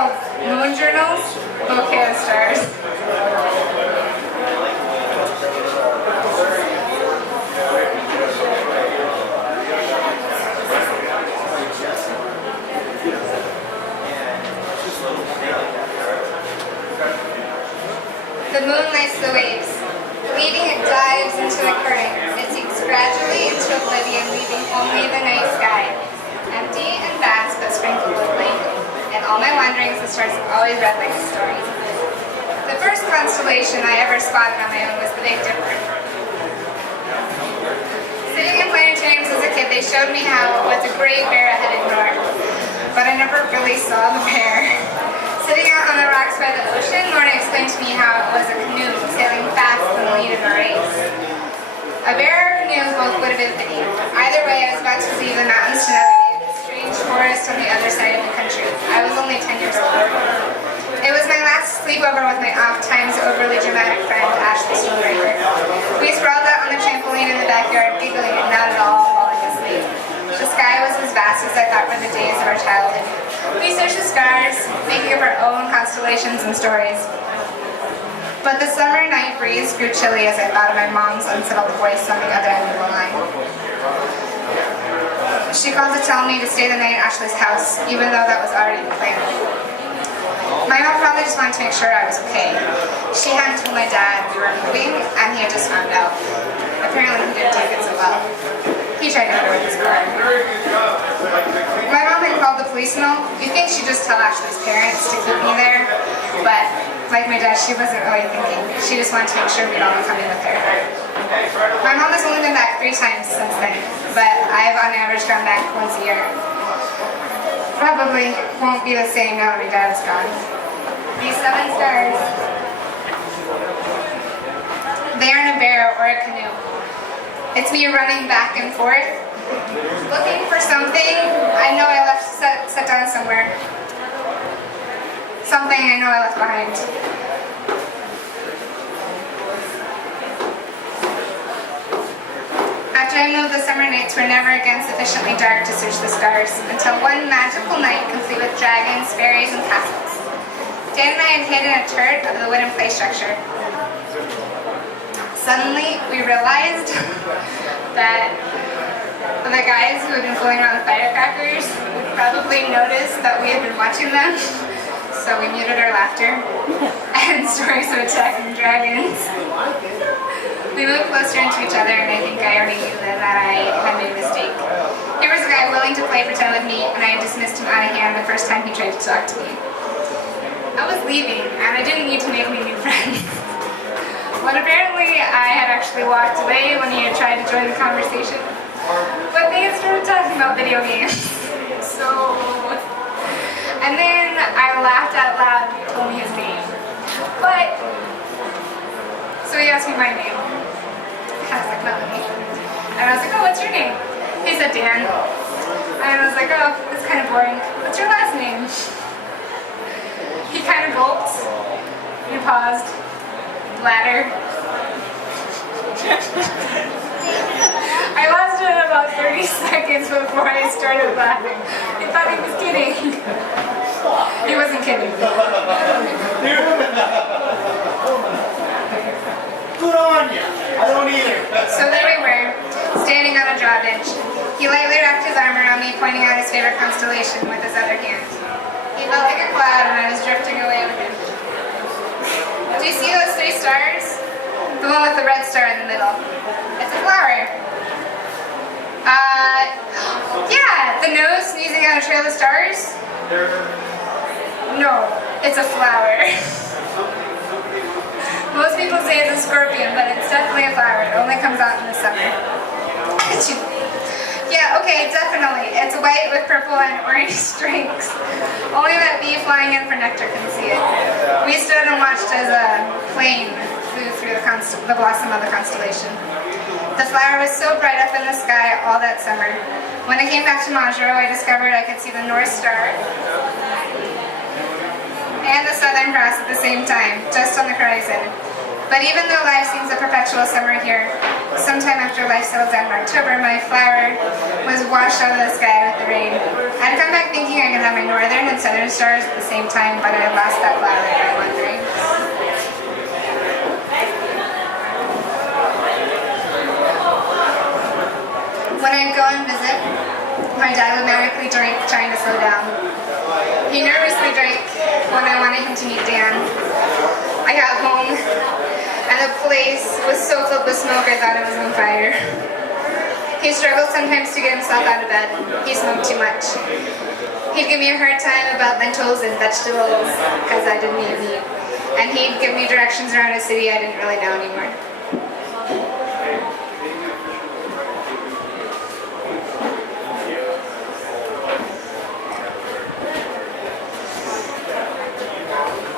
called moon journals, bouquet of stars. The moon lights the waves. Believing it dives into the current, it sinks gradually into oblivion, leaving only the night sky, empty and vast but sprinkled with light. In all my wanderings, the stars have always read like a story. The first constellation I ever spotted on my own was the Big Dipper. Sitting in planetariums as a kid, they showed me how it was a great bear headed north, but I never really saw the bear. Sitting out on the rocks by the ocean, Lorna explained to me how it was a canoe sailing fast in the lead of a race. A bear or canoe both would have been fitting. Either way, I was about to leave the mountains to navigate the strange forest on the other side of the country. I was only 10 years old. It was my last sleepover with my oft-times overly dramatic friend, Ashley Stonebreaker. We sprawled out on the trampoline in the backyard, giggling and not at all falling asleep. The sky was as vast as I thought were the days of our childhood. We searched the stars, making up our own constellations and stories. But the summer night breeze grew chilly as I thought of my mom's unsettled voice on the other end of the line. She called to tell me to stay the night at Ashley's house, even though that was already the plan. My mom probably just wanted to make sure I was okay. She hadn't told my dad we were moving, and he had just found out. Apparently he didn't take it so well. He tried to hit her with his car. My mom had called the police and all. You'd think she'd just tell Ashley's parents to keep me there, but like my dad, she wasn't really thinking. She just wanted to make sure we'd all be coming with her. My mom has only been back 3 times since then, but I've on average gone back once a year. Probably won't be the same now that my dad's gone. These 7 stars. They aren't a bear or a canoe. It's me running back and forth, looking for something I know I left set down somewhere. Something I know I left behind. After I moved, the summer nights were never again sufficiently dark to search the stars, until one magical night complete with dragons, fairies, and castles. Dan and I had hidden a turret of the wooden play structure. Suddenly, we realized that the guys who had been fooling around with firecrackers would probably notice that we had been watching them, so we muted our laughter and stories of attacking dragons. We moved closer into each other, and I think I already knew that I had made a mistake. Here was a guy willing to play pretend with me, and I had dismissed him out of hand the first time he tried to talk to me. I was leaving, and I didn't need to make any new friends. But apparently I had actually walked away when he had tried to join the conversation. But they had started talking about video games. And then I laughed out loud and he told me his name. So he asked me my name. I was like, Melanie. And I was like, oh, what's your name? He said, Dan. And I was like, oh, that's kind of boring. What's your last name? He kind of gulped. He paused. Bladder. I lasted about 30 seconds before I started laughing. I thought he was kidding. He wasn't kidding. Good on ya. I don't either. So there we were, standing on a drawbridge. He lightly wrapped his arm around me, pointing out his favorite constellation with his other hand. He felt like a cloud and I was drifting away with him. Do you see those 3 stars? The one with the red star in the middle. It's a flower. Yeah, the nose sneezing out a trail of stars? No, it's a flower. Most people say it's a scorpion, but it's definitely a flower. It only comes out in the summer. Yeah, okay, definitely. It's white with purple and orange streaks. Only that bee flying in for nectar can see it. We stood and watched as a plane flew through the blossom of the constellation. The flower was so bright up in the sky all that summer. When I came back to Majuro, I discovered I could see the North Star and the Southern Cross at the same time, just on the horizon. But even though life seems a perpetual summer here, sometime after life settled down in October, my flower was washed out of the sky with the rain. I'd come back thinking I could have my northern and southern stars at the same time, but I lost that flower by wandering. When I'd go and visit, my dad would manically drink, trying to slow down. He nervously drank when I wanted him to meet Dan. I got home, and the place was so filled with smoke I thought it was on fire. He struggled sometimes to get himself out of bed. He smoked too much. He'd give me a hard time about lentils and vegetables because I didn't eat meat. And he'd give me directions around a city I didn't really know anymore.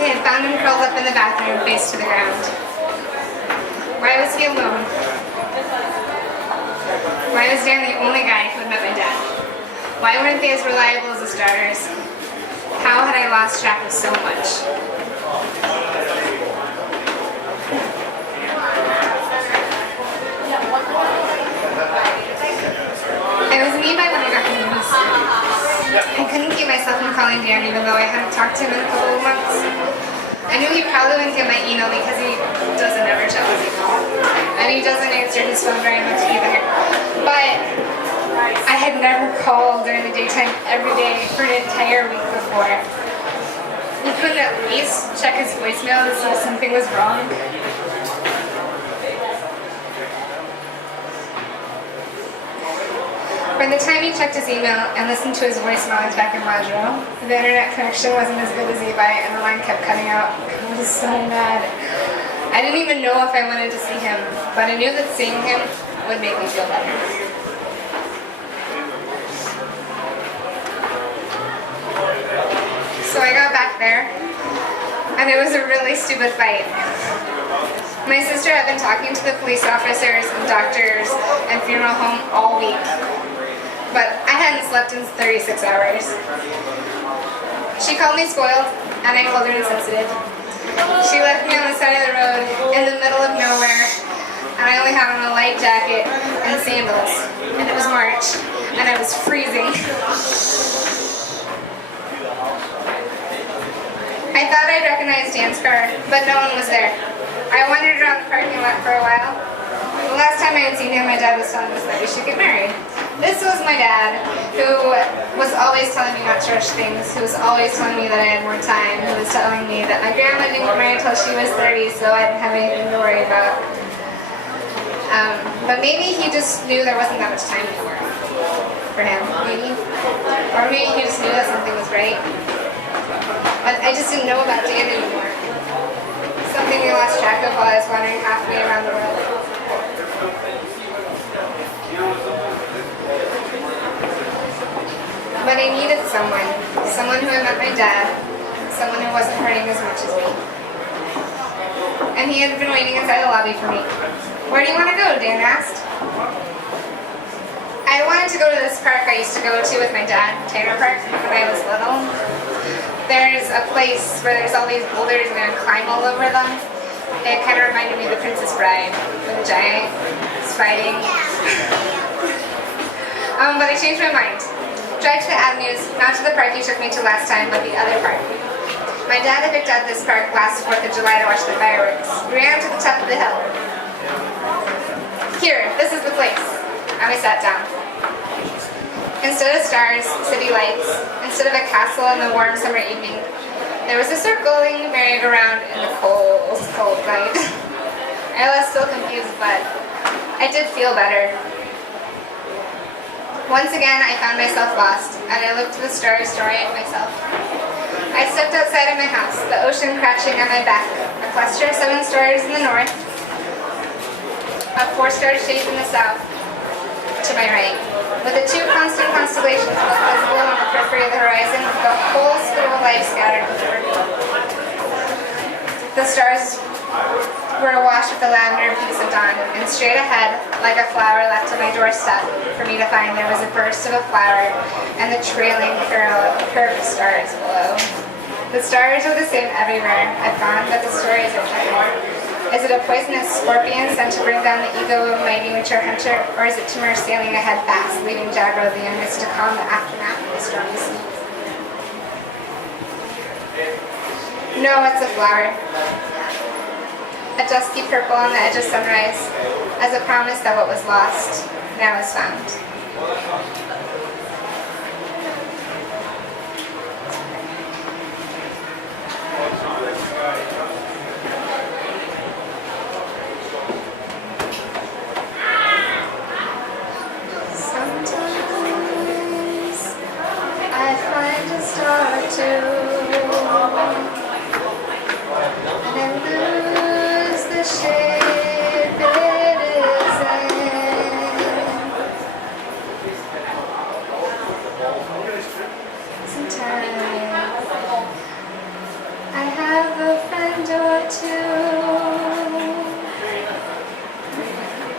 I had found him curled up in the bathroom, face to the ground. Why was he alone? Why was Dan the only guy who had met my dad? Why weren't they as reliable as the stars? How had I lost track of so much? I was me by when I got the news. I couldn't keep myself from calling Dan even though I hadn't talked to him in a couple of months. I knew he probably wouldn't get my email because he doesn't ever check his email. And he doesn't answer his phone very much either. But I had never called during the daytime every day for an entire week before. He couldn't at least check his voicemail to see if something was wrong. By the time he checked his email and listened to his voicemail, I was back in Majuro. The internet connection wasn't as good as eBay and the line kept cutting out. I was so mad. I didn't even know if I wanted to see him, but I knew that seeing him would make me feel better. So I got back there, and it was a really stupid fight. My sister had been talking to the police officers and doctors and funeral home all week. But I hadn't slept in 36 hours. She called me spoiled, and I called her insensitive. She left me on the side of the road in the middle of nowhere, and I only had on a light jacket and sandals. And it was March, and I was freezing. I thought I'd recognize Dan's car, but no one was there. I wandered around the parking lot for a while. The last time I had seen him, my dad was telling us that we should get married. This was my dad, who was always telling me not to rush things, who was always telling me that I had more time, who was telling me that my grandma didn't get married until she was 30, so I didn't have anything to worry about. But maybe he just knew there wasn't that much time anymore for him, maybe. Or maybe he just knew that something was right. But I just didn't know about Dan anymore. Something we lost track of while I was wandering halfway around the world. But I needed someone who had met my dad, someone who wasn't hurting as much as me. And he had been waiting inside the lobby for me. Where do you want to go? Dan asked. I wanted to go to this park I used to go to with my dad, Tanner Park, when I was little. There's a place where there's all these boulders and I climb all over them. It kind of reminded me of The Princess Bride, with the giants fighting. But I changed my mind. Drive to the avenues, not to the park you took me to last time, but the other park. My dad had picked out this park last 4th of July to watch the fireworks. We ran to the top of the hill. Here, this is the place. And we sat down. Instead of stars, city lights, instead of a castle in the warm summer evening, there was a circling merry-go-round in the cold, cold night. I was still confused, but I did feel better. Once again, I found myself lost, and I looked to the starry story at myself. I stepped outside of my house, the ocean crashing on my back, a cluster of 7 stars in the north, a 4-star shape in the south, to my right, with the 2 constant constellations visible on the periphery of the horizon, with the whole school of life scattered before me. The stars were awash with the lavender peaks of dawn, and straight ahead, like a flower left on my doorstep for me to find, there was a burst of a flower and the trailing curve of stars below. The stars are the same everywhere I've gone, but the stories are different. Is it a poisonous scorpion sent to bring down the ego of a mighty mature hunter, or is it Timur sailing ahead fast, leaving Jambo the youngest to calm the aftermath of the stormy sea? No, it's a flower. A dusky purple on the edge of sunrise, as a promise that what was lost now is found. Sometimes I find a star or two, and I lose the shape it is in. Sometimes I have a friend or two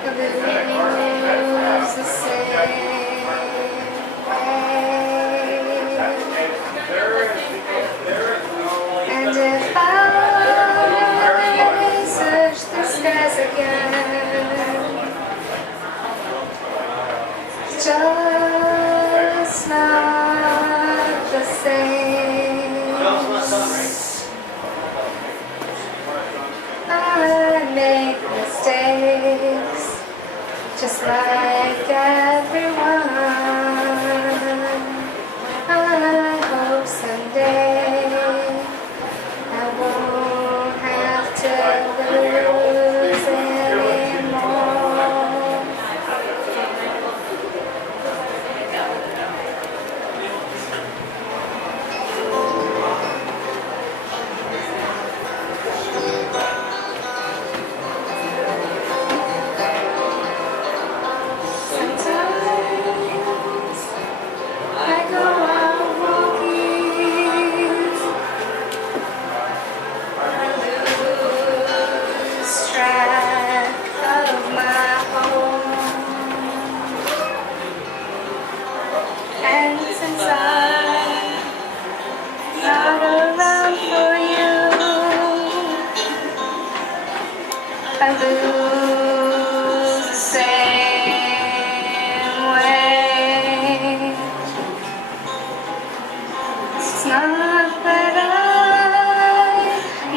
who lose the same way. And if I search the skies again, it's just not the same. I make mistakes, just like everyone. I hope someday I won't have to lose anymore. Sometimes I go out walking, I lose track of my home, and since I'm not around for you, I lose the same way. It's not that I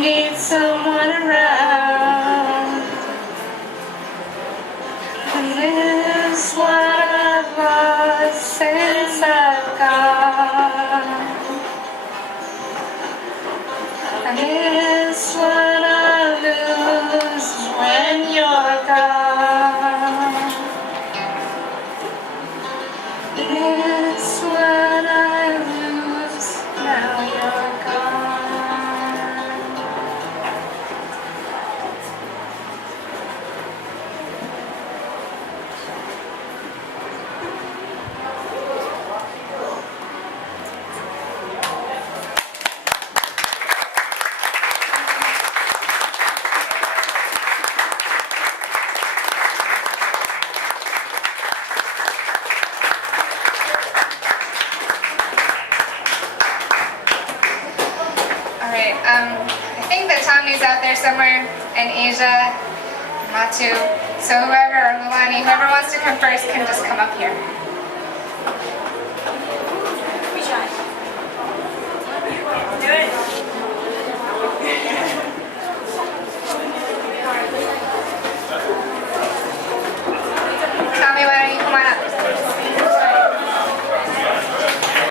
need someone around, and this what I've lost since I've gone. I miss what I lose when you're gone. Miss what I lose now you're gone. Alright, I think that Tommy's out there somewhere in Asia, Matu. So whoever, or Melanie, whoever wants to come first can just come up here.